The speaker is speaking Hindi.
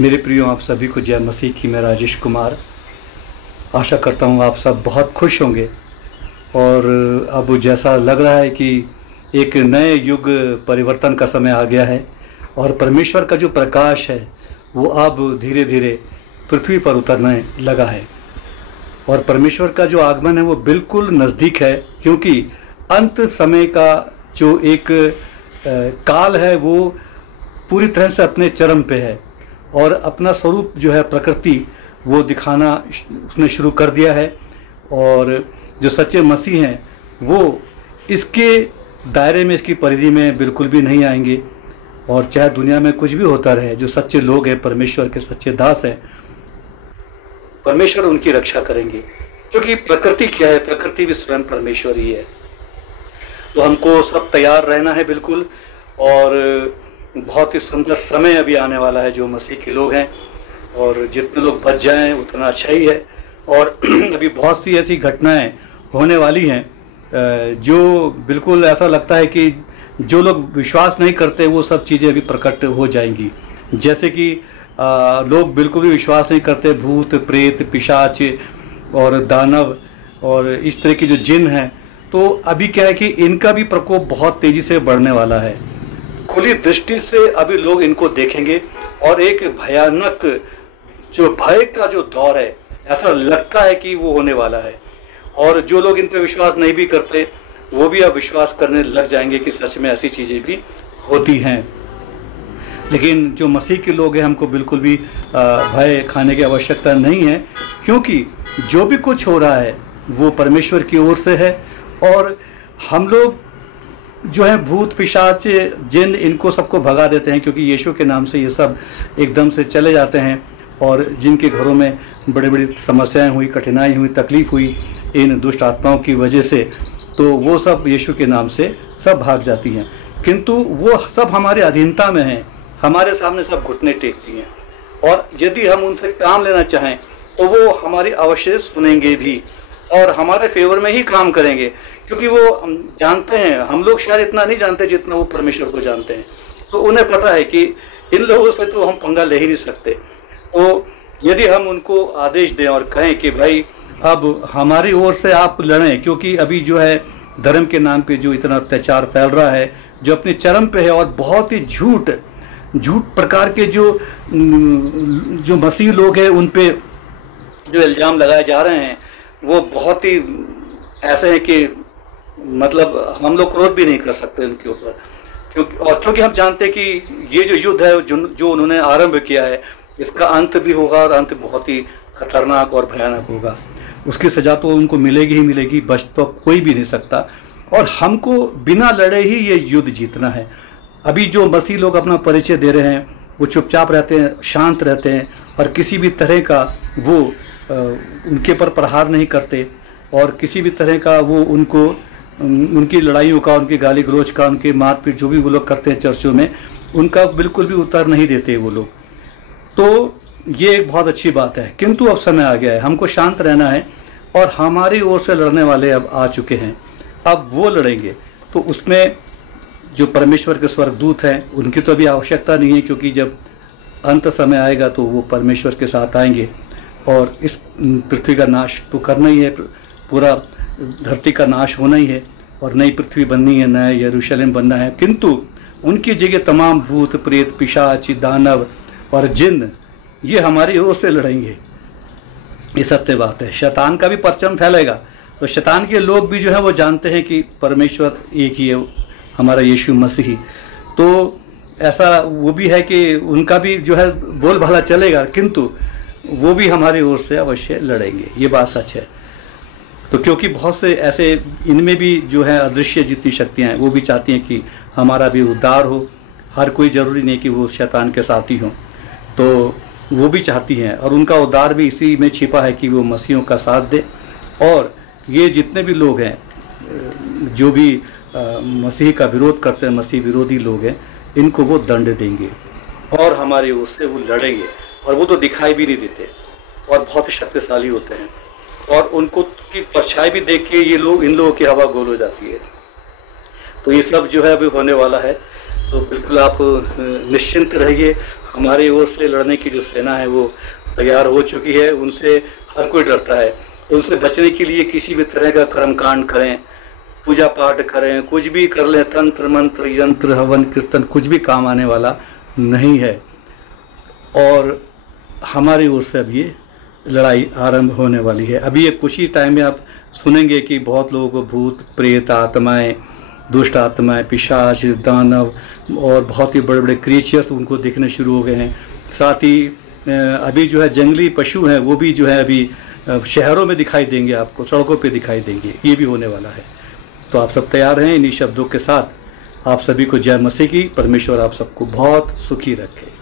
मेरे प्रियो, आप सभी को जय मसीह की। मैं राजेश कुमार आशा करता हूँ आप सब बहुत खुश होंगे। और अब जैसा लग रहा है कि एक नए युग परिवर्तन का समय आ गया है और परमेश्वर का जो प्रकाश है वो अब धीरे धीरे पृथ्वी पर उतरने लगा है और परमेश्वर का जो आगमन है वो बिल्कुल नज़दीक है, क्योंकि अंत समय का जो एक काल है वो पूरी तरह से अपने चरम पे है और अपना स्वरूप जो है प्रकृति वो दिखाना उसने शुरू कर दिया है। और जो सच्चे मसीह हैं वो इसके दायरे में, इसकी परिधि में बिल्कुल भी नहीं आएंगे। और चाहे दुनिया में कुछ भी होता रहे, जो सच्चे लोग हैं, परमेश्वर के सच्चे दास हैं, परमेश्वर उनकी रक्षा करेंगे। क्योंकि प्रकृति क्या है? प्रकृति भी स्वयं परमेश्वर ही है। तो हमको सब तैयार रहना है बिल्कुल। और बहुत ही सुंदर समय अभी आने वाला है जो मसीह के लोग हैं, और जितने लोग बच जाएं उतना अच्छा ही है। और अभी बहुत सी ऐसी घटनाएं होने वाली हैं जो बिल्कुल ऐसा लगता है कि जो लोग विश्वास नहीं करते वो सब चीज़ें अभी प्रकट हो जाएंगी। जैसे कि लोग बिल्कुल भी विश्वास नहीं करते, भूत प्रेत पिशाच और दानव और इस तरह की जो जिन हैं, तो अभी क्या है कि इनका भी प्रकोप बहुत तेज़ी से बढ़ने वाला है। खुली दृष्टि से अभी लोग इनको देखेंगे और एक भयानक जो भय का जो दौर है, ऐसा लगता है कि वो होने वाला है। और जो लोग इन पर विश्वास नहीं भी करते वो भी अब विश्वास करने लग जाएंगे कि सच में ऐसी चीज़ें भी होती हैं। लेकिन जो मसीह के लोग हैं, हमको बिल्कुल भी भय खाने की आवश्यकता नहीं है, क्योंकि जो भी कुछ हो रहा है वो परमेश्वर की ओर से है। और हम लोग जो है भूत पिशाच जिन इनको सबको भगा देते हैं, क्योंकि यीशु के नाम से ये सब एकदम से चले जाते हैं। और जिनके घरों में बड़ी बड़ी समस्याएं हुई, कठिनाई हुई, तकलीफ हुई इन दुष्ट आत्माओं की वजह से, तो वो सब यीशु के नाम से सब भाग जाती हैं। किंतु वो सब हमारे अधीनता में हैं, हमारे सामने सब घुटने टेकती हैं। और यदि हम उनसे काम लेना चाहें तो वो हमारी अवश्य सुनेंगे भी और हमारे फेवर में ही काम करेंगे, क्योंकि वो जानते हैं, हम लोग शायद इतना नहीं जानते जितना वो परमेश्वर को जानते हैं। तो उन्हें पता है कि इन लोगों से तो हम पंगा ले ही नहीं सकते। तो यदि हम उनको आदेश दें और कहें कि भाई अब हमारी ओर से आप लड़ें, क्योंकि अभी जो है धर्म के नाम पे जो इतना अत्याचार फैल रहा है, जो अपने चरम पे है, और बहुत ही झूठ प्रकार के जो मसीह लोग हैं उन पे जो इल्ज़ाम लगाए जा रहे हैं वो बहुत ही ऐसे हैं कि मतलब हम लोग क्रोध भी नहीं कर सकते उनके ऊपर। क्योंकि हम जानते हैं कि ये जो युद्ध है जो उन्होंने आरंभ किया है, इसका अंत भी होगा और अंत बहुत ही खतरनाक और भयानक होगा। उसकी सज़ा तो उनको मिलेगी ही मिलेगी, बच तो कोई भी नहीं सकता। और हमको बिना लड़े ही ये युद्ध जीतना है। अभी जो मसीह लोग अपना परिचय दे रहे हैं वो चुपचाप रहते हैं, शांत रहते हैं और किसी भी तरह का वो उनके पर प्रहार नहीं करते और किसी भी तरह का वो उनकी लड़ाइयों का, उनकी गाली गलौज का, उनके मारपीट जो भी वो लोग करते हैं चर्चों में, उनका बिल्कुल भी उत्तर नहीं देते वो लोग। तो ये एक बहुत अच्छी बात है। किंतु अब समय आ गया है, हमको शांत रहना है और हमारी ओर से लड़ने वाले अब आ चुके हैं, अब वो लड़ेंगे। तो उसमें जो परमेश्वर के स्वर्गदूत हैं उनकी तो अभी आवश्यकता नहीं है, क्योंकि जब अंत समय आएगा तो वो परमेश्वर के साथ आएंगे और इस पृथ्वी का नाश तो करना ही है, पूरा धरती का नाश होना ही है और नई पृथ्वी बननी है, नया यरूशलेम बनना है। किंतु उनकी जगह तमाम भूत प्रेत पिशाच दानव और जिन ये हमारी ओर से लड़ेंगे। ये सत्य बात है। शैतान का भी परचम फैलेगा, तो शैतान के लोग भी जो है वो जानते हैं कि परमेश्वर एक ही है, हमारा यीशु मसीह। तो ऐसा वो भी है कि उनका भी जो है बोलबाला चलेगा, किंतु वो भी हमारी ओर से अवश्य लड़ेंगे। ये बात सच है। तो क्योंकि बहुत से ऐसे इनमें भी जो है अदृश्य जितनी शक्तियाँ हैं वो भी चाहती हैं कि हमारा भी उद्धार हो। हर कोई ज़रूरी नहीं कि वो शैतान के साथी हों, तो वो भी चाहती हैं और उनका उद्धार भी इसी में छिपा है कि वो मसीहों का साथ दे। और ये जितने भी लोग हैं जो भी मसीह का विरोध करते हैं, मसीह विरोधी लोग हैं, इनको वो दंड देंगे और हमारी ओर से वो लड़ेंगे। और वो तो दिखाई भी नहीं देते और बहुत शक्तिशाली होते हैं, और उनको की परछाई भी देख के इन लोगों की हवा गोल हो जाती है। तो ये सब जो है अभी होने वाला है। तो बिल्कुल आप निश्चिंत रहिए, हमारी ओर से लड़ने की जो सेना है वो तैयार हो चुकी है। उनसे हर कोई डरता है। उनसे बचने के लिए किसी भी तरह का कर्मकांड करें, पूजा पाठ करें, कुछ भी कर लें, तंत्र मंत्र यंत्र हवन कीर्तन कुछ भी काम आने वाला नहीं है। और हमारी ओर से अब ये लड़ाई आरंभ होने वाली है। अभी ये कुछ ही टाइम में आप सुनेंगे कि बहुत लोगों को भूत प्रेत आत्माएं, दुष्ट आत्माएं, पिशाच, दानव और बहुत ही बड़े बड़े क्रिएचर्स उनको दिखने शुरू हो गए हैं। साथ ही अभी जो है जंगली पशु हैं वो भी जो है अभी शहरों में दिखाई देंगे, आपको सड़कों पे दिखाई देंगे। ये भी होने वाला है। तो आप सब तैयार हैं इन्हीं शब्दों के साथ। आप सभी को जय मसीह की। परमेश्वर आप सबको बहुत सुखी रखे।